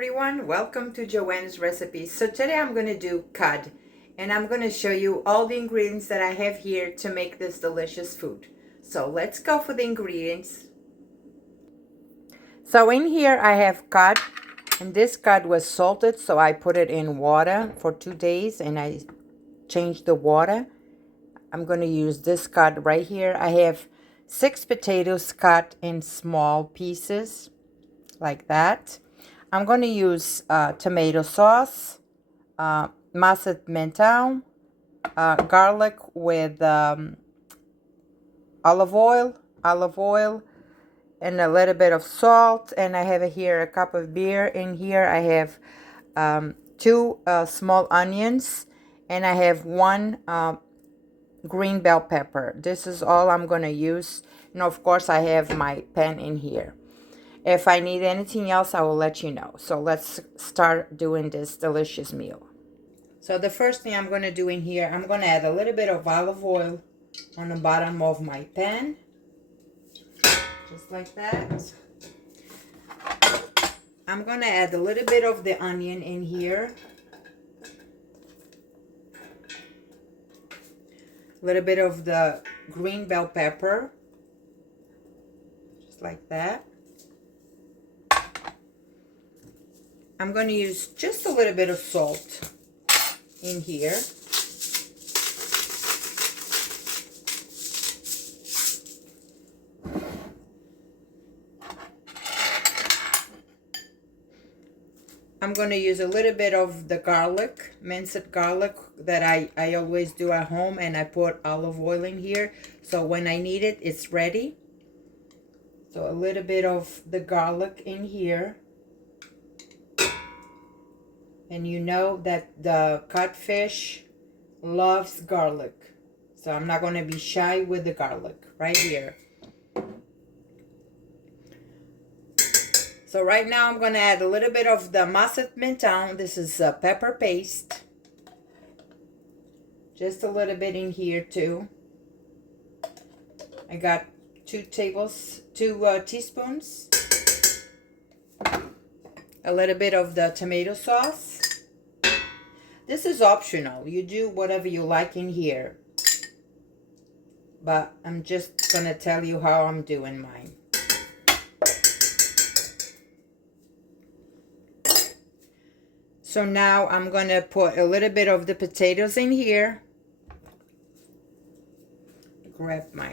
everyone, welcome to Joanne's Recipes. So today I'm going to do cod, and I'm going to show you all the ingredients that I have here to make this delicious food. So let's go for the ingredients. So in here I have cod, and this cod was salted, so I put it in water for 2 days and I changed the water. I'm going to use this cod right here. I have 6 potatoes cut in small pieces like that. I'm going to use tomato sauce, mustard menthol, garlic with olive oil, and a little bit of salt. And I have here a cup of beer. In here I have 2 small onions, and I have 1 green bell pepper. This is all I'm going to use. And of course I have my pan in here. If I need anything else, I will let you know. So let's start doing this delicious meal. So the first thing I'm going to do in here, I'm going to add a little bit of olive oil on the bottom of my pan. Just like that. I'm going to add a little bit of the onion in here. A little bit of the green bell pepper. Just like that. I'm going to use just a little bit of salt in here. I'm going to use a little bit of the garlic, minced garlic that I always do at home, and I put olive oil in here. So when I need it, it's ready. So a little bit of the garlic in here. And you know that the codfish loves garlic. So I'm not going to be shy with the garlic right here. So right now I'm going to add a little bit of the mustard menthol. This is a pepper paste. Just a little bit in here too. I got 2 teaspoons. A little bit of the tomato sauce. This is optional. You do whatever you like in here. But I'm just going to tell you how I'm doing mine. So now I'm going to put a little bit of the potatoes in here. Grab my...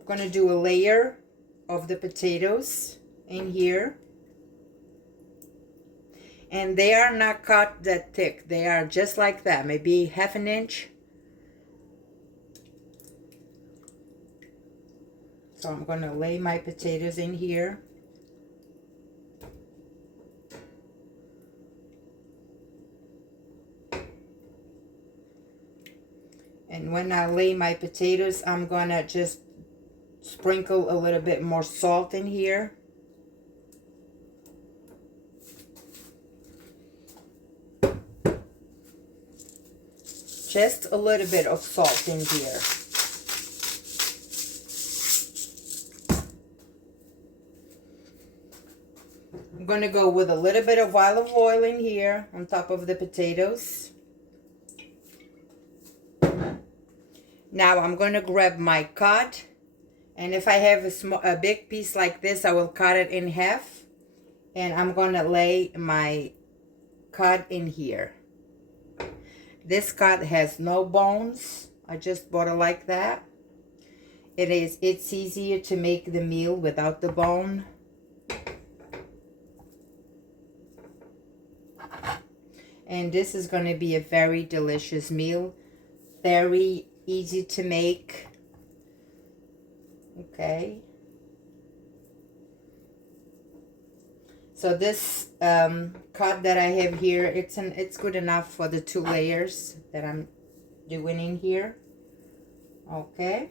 I'm going to do a layer of the potatoes in here. And they are not cut that thick. They are just like that, maybe half an inch. So I'm going to lay my potatoes in here. And when I lay my potatoes, I'm going to just sprinkle a little bit more salt in here. Just a little bit of salt in here. I'm going to go with a little bit of olive oil in here on top of the potatoes. Now I'm going to grab my cod. And if I have a big piece like this, I will cut it in half. And I'm going to lay my cod in here. This cod has no bones. I just bought it like that. It's easier to make the meal without the bone. And this is going to be a very delicious meal. Very easy to make. Okay. So this cod that I have here, it's good enough for the 2 layers that I'm doing in here. Okay.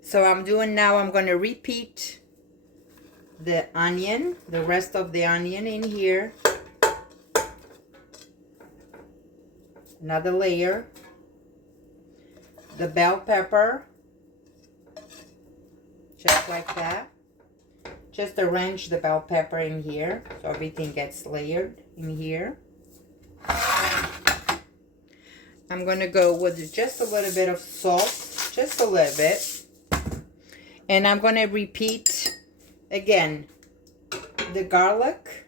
So I'm going to repeat the onion, the rest of the onion in here. Another layer. The bell pepper. Just like that. just arrange the bell pepper in here so everything gets layered in here. I'm gonna go with just a little bit of salt, just a little bit. And I'm gonna repeat again the garlic.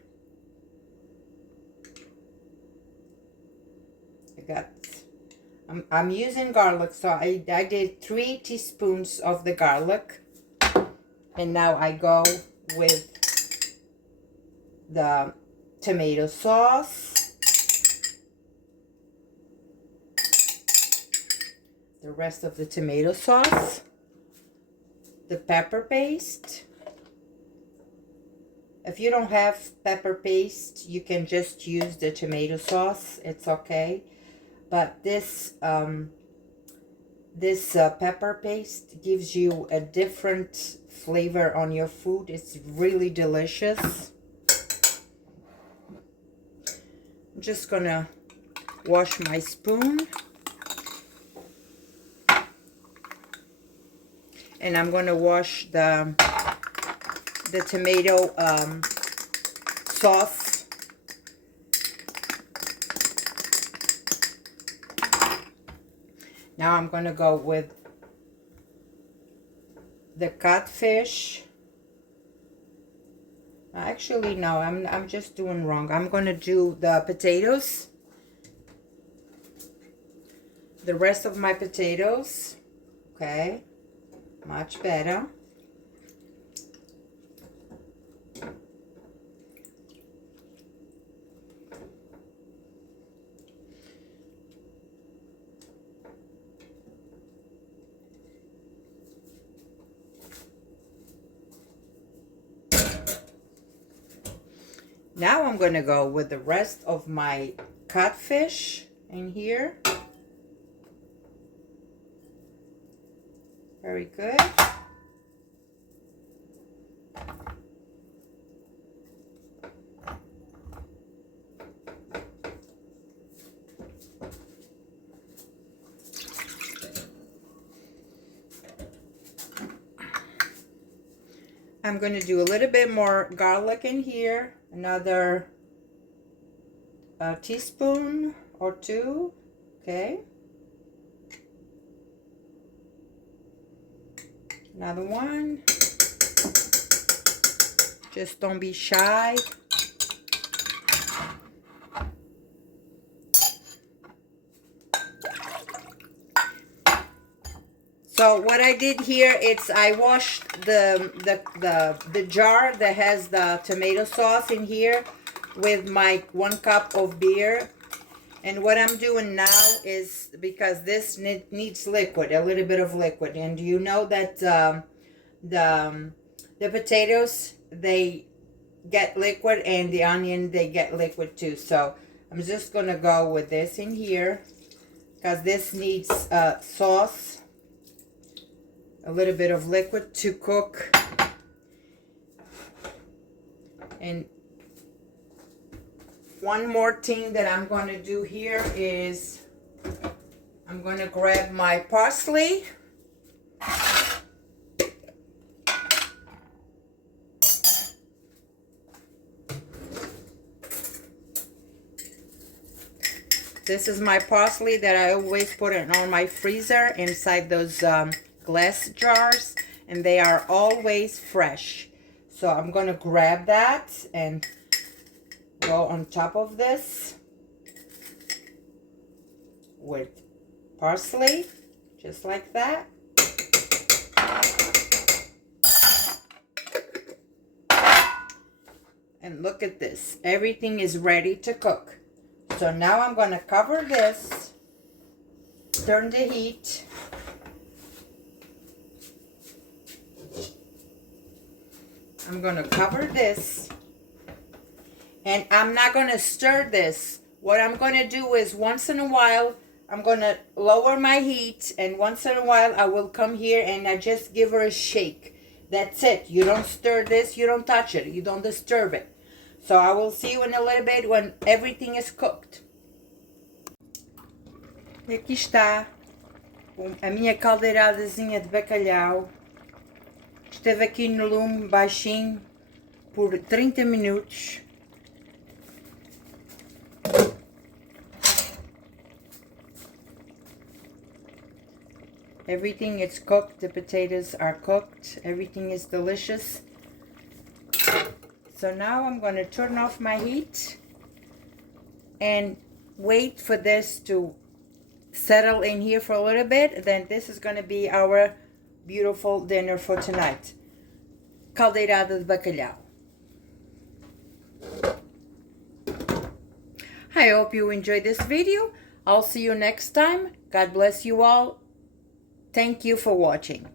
I'm using garlic, so I did 3 teaspoons of the garlic. And now I go with the tomato sauce, the rest of the tomato sauce, the pepper paste. If you don't have pepper paste, you can just use the tomato sauce. It's okay. But this pepper paste gives you a different flavor on your food. It's really delicious. I'm just gonna wash my spoon. And I'm gonna wash the tomato sauce. Now I'm gonna go with the catfish. Actually, no, I'm just doing wrong. I'm gonna do the potatoes. The rest of my potatoes. Okay, much better. Now I'm going to go with the rest of my catfish in here. Very good. I'm going to do a little bit more garlic in here. Another teaspoon or 2. Okay. Another one. Just don't be shy. So what I did here, I washed the jar that has the tomato sauce in here with my 1 cup of beer. And what I'm doing now is, because this needs liquid, a little bit of liquid. And you know that the potatoes, they get liquid, and the onion, they get liquid too. So I'm just gonna go with this in here because this needs sauce. A little bit of liquid to cook. And one more thing that I'm going to do here is I'm going to grab my parsley. This is my parsley that I always put it on my freezer inside those glass jars, and they are always fresh. So I'm going to grab that and go on top of this with parsley, just like that. And look at this, everything is ready to cook. So now I'm going to cover this, turn the heat. I'm going to cover this, and I'm not going to stir this. What I'm going to do is, once in a while, I'm going to lower my heat, and once in a while I will come here and I just give her a shake. That's it. You don't stir this, you don't touch it, you don't disturb it. So I will see you in a little bit when everything is cooked. E aqui está a minha caldeiradazinha de bacalhau. Esteve aqui no lume baixinho por 30 minutos. Everything is cooked. The potatoes are cooked. Everything is delicious. So now I'm going to turn off my heat and wait for this to settle in here for a little bit. Then this is going to be our beautiful dinner for tonight. Caldeirada de bacalhau. I hope you enjoyed this video. I'll see you next time. God bless you all. Thank you for watching.